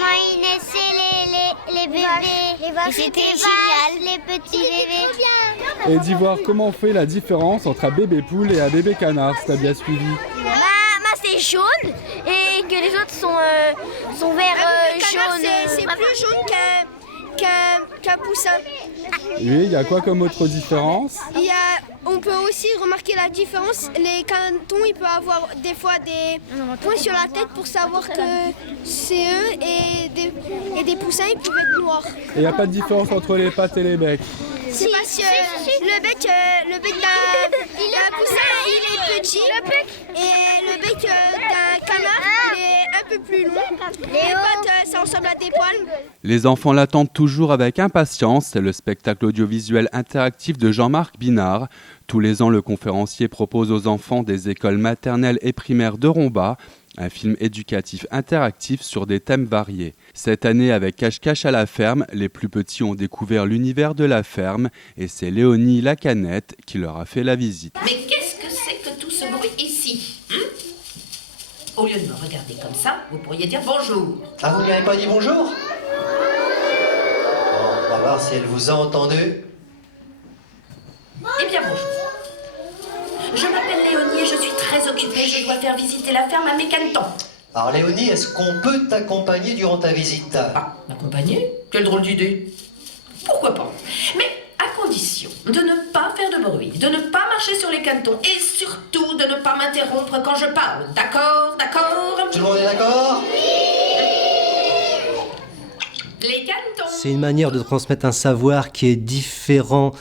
comment ils naissaient les bébés. Et c'était génial, les petits bébés. Et d'Ivoire, comment on fait la différence entre un bébé poule et un bébé canard, si t'as bien suivi? C'est jaune et que les autres sont vert jaune. C'est plus jaune qu'un poussin. Oui, il y a quoi comme autre différence? On peut aussi remarquer la différence. Les cantons, ils peuvent avoir des fois des points sur la tête pour savoir que c'est eux et des poussins, ils peuvent être noirs. Et il n'y a pas de différence entre les pattes et les becs? C'est parce que le bec d'un poussin, il est petit et le bec d'un canard, il est un peu plus long. Les pattes, ça ressemble à des poils. Les enfants l'attendent toujours avec impatience. C'est le spectacle audiovisuel interactif de Jean-Marc Binard. Tous les ans, le conférencier propose aux enfants des écoles maternelles et primaires de Romba un film éducatif interactif sur des thèmes variés. Cette année, avec Cache-Cache à la ferme, les plus petits ont découvert l'univers de la ferme et c'est Léonie la canette qui leur a fait la visite. Mais qu'est-ce que c'est que tout ce bruit ici Au lieu de me regarder comme ça, vous pourriez dire bonjour. Ah, vous ne lui avez pas dit bonjour? Bon, on va voir si elle vous a entendu. Eh bien bonjour. Je m'appelle Léonie et je suis très occupée. Je dois faire visiter la ferme à mes canetons. Alors Léonie, est-ce qu'on peut t'accompagner durant ta visite? Ah, m'accompagner? Quelle drôle d'idée. Pourquoi pas? Mais à condition de ne pas faire de bruit, de ne pas marcher sur les canetons et surtout de ne pas m'interrompre quand je parle. D'accord? Tout le monde est d'accord? Les canetons. C'est une manière de transmettre un savoir qui est différente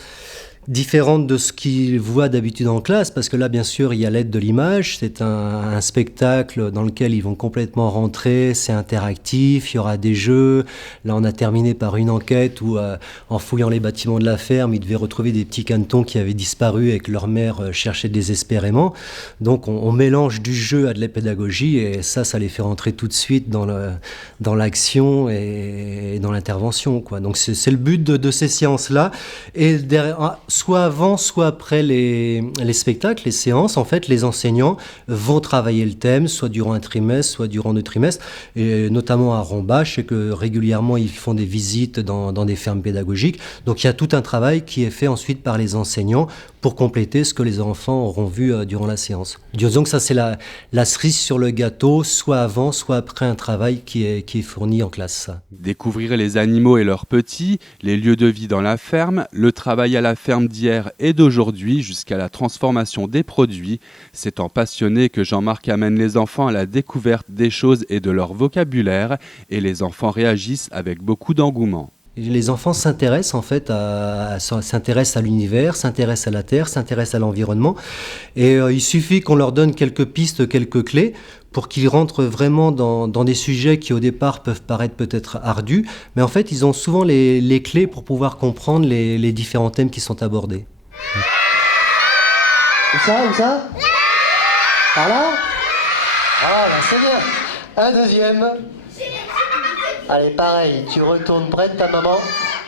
de ce qu'ils voient d'habitude en classe, parce que là, bien sûr, il y a l'aide de l'image. C'est un spectacle dans lequel ils vont complètement rentrer, c'est interactif, il y aura des jeux. Là, on a terminé par une enquête où, en fouillant les bâtiments de la ferme, ils devaient retrouver des petits canetons qui avaient disparu et que leur mère cherchait désespérément. Donc, on mélange du jeu à de la pédagogie, et ça les fait rentrer tout de suite dans l'action et dans l'intervention, quoi. Donc, c'est le but de ces séances-là. Et derrière, soit avant, soit après les spectacles, les séances, en fait, les enseignants vont travailler le thème, soit durant un trimestre, soit durant 2 trimestres. Et notamment à Romba, je sais que régulièrement, ils font des visites dans des fermes pédagogiques. Donc, il y a tout un travail qui est fait ensuite par les enseignants pour compléter ce que les enfants auront vu durant la séance. Disons que ça, c'est la cerise sur le gâteau, soit avant, soit après un travail qui est fourni en classe. Découvrir les animaux et leurs petits, les lieux de vie dans la ferme, le travail à la ferme d'hier et d'aujourd'hui jusqu'à la transformation des produits. C'est en passionné que Jean-Marc amène les enfants à la découverte des choses et de leur vocabulaire, et les enfants réagissent avec beaucoup d'engouement. Les enfants s'intéressent en fait s'intéressent à l'univers, s'intéressent à la terre, s'intéressent à l'environnement, et il suffit qu'on leur donne quelques pistes, quelques clés pour qu'ils rentrent vraiment dans des sujets qui au départ peuvent paraître peut-être ardus, mais en fait ils ont souvent les clés pour pouvoir comprendre les différents thèmes qui sont abordés. Où ça? Par là? Ah, ben c'est bien. Un deuxième. Allez, pareil, tu retournes près de ta maman.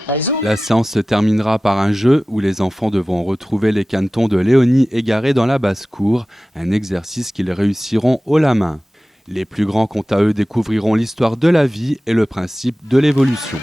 Allez, zoom. La séance se terminera par un jeu où les enfants devront retrouver les canetons de Léonie égarés dans la basse-cour, un exercice qu'ils réussiront haut la main. Les plus grands, quant à eux, découvriront l'histoire de la vie et le principe de l'évolution.